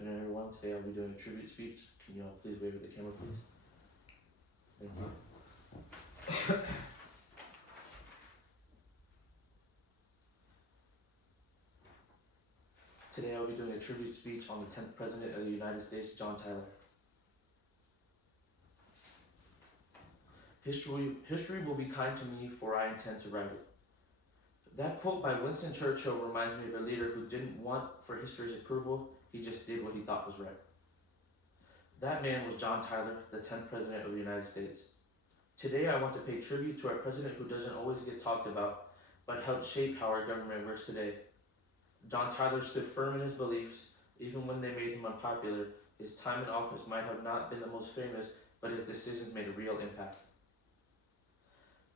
afternoon, everyone. Today I'll be doing a tribute speech. Can you all please wave at the camera, please? Thank you. Today I'll be doing a tribute speech on the 10th President of the United States, John Tyler. History will be kind to me, for I intend to write it. That quote by Winston Churchill reminds me of a leader who didn't want for history's approval, he just did what he thought was right. That man was John Tyler, the 10th President of the United States. Today I want to pay tribute to our president who doesn't always get talked about, but helped shape how our government works today. John Tyler stood firm in his beliefs, even when they made him unpopular. His time in office might have not been the most famous, but his decisions made a real impact.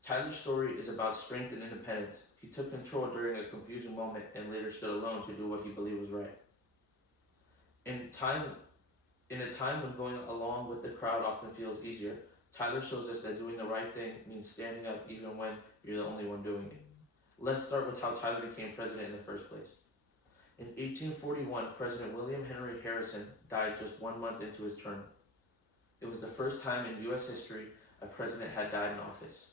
Tyler's story is about strength and independence. He took control during a confusing moment and later stood alone to do what he believed was right. In a time when going along with the crowd often feels easier, Tyler shows us that doing the right thing means standing up even when you're the only one doing it. Let's start with how Tyler became president in the first place. In 1841, President William Henry Harrison died just 1 month into his term. It was the first time in U.S. history a president had died in office.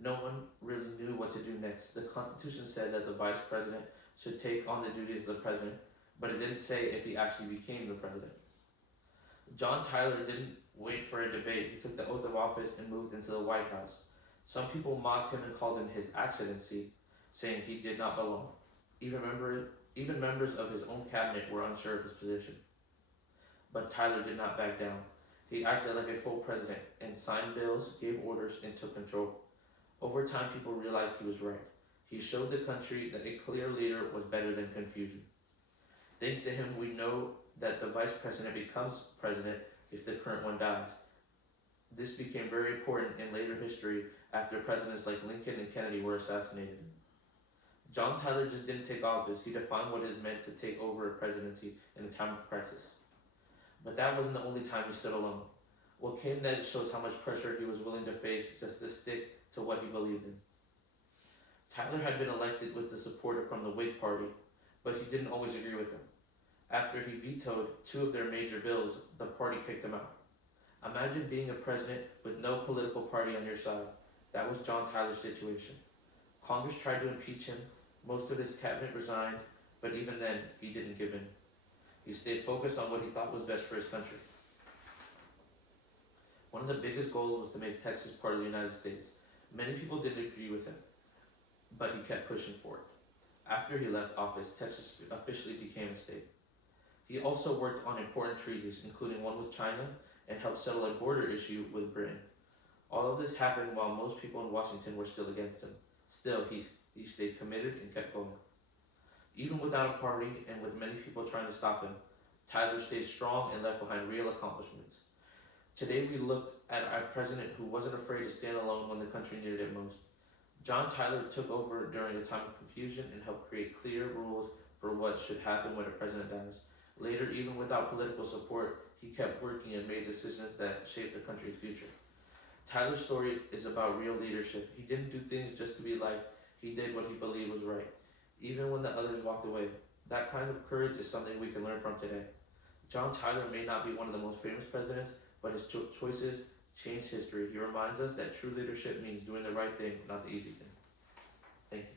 No one really knew what to do next. The Constitution said that the vice president should take on the duties of the president, but it didn't say if he actually became the president. John Tyler didn't wait for a debate. He took the oath of office and moved into the White House. Some people mocked him and called him his accidency, saying he did not belong. Even members of his own cabinet were unsure of his position. But Tyler did not back down. He acted like a full president and signed bills, gave orders, and took control. Over time, people realized he was right. He showed the country that a clear leader was better than confusion. Thanks to him, we know that the vice president becomes president if the current one dies. This became very important in later history after presidents like Lincoln and Kennedy were assassinated. John Tyler just didn't take office. He defined what it meant to take over a presidency in a time of crisis. But that wasn't the only time he stood alone. What came next shows how much pressure he was willing to face just to stick to what he believed in. Tyler had been elected with the support from the Whig Party, but he didn't always agree with them. After he vetoed 2 of their major bills, the party kicked him out. Imagine being a president with no political party on your side. That was John Tyler's situation. Congress tried to impeach him. Most of his cabinet resigned, but even then, he didn't give in. He stayed focused on what he thought was best for his country. One of the biggest goals was to make Texas part of the United States. Many people didn't agree with him, but he kept pushing for it. After he left office, Texas officially became a state. He also worked on important treaties, including one with China, and helped settle a border issue with Britain. All of this happened while most people in Washington were still against him. Still, he stayed committed and kept going. Even without a party and with many people trying to stop him, Tyler stayed strong and left behind real accomplishments. Today we looked at a president who wasn't afraid to stand alone when the country needed it most. John Tyler took over during a time of confusion and helped create clear rules for what should happen when a president dies. Later, even without political support, he kept working and made decisions that shaped the country's future. Tyler's story is about real leadership. He didn't do things just to be liked. He did what he believed was right, even when the others walked away. That kind of courage is something we can learn from today. John Tyler may not be one of the most famous presidents, but his choices changed history. He reminds us that true leadership means doing the right thing, not the easy thing. Thank you.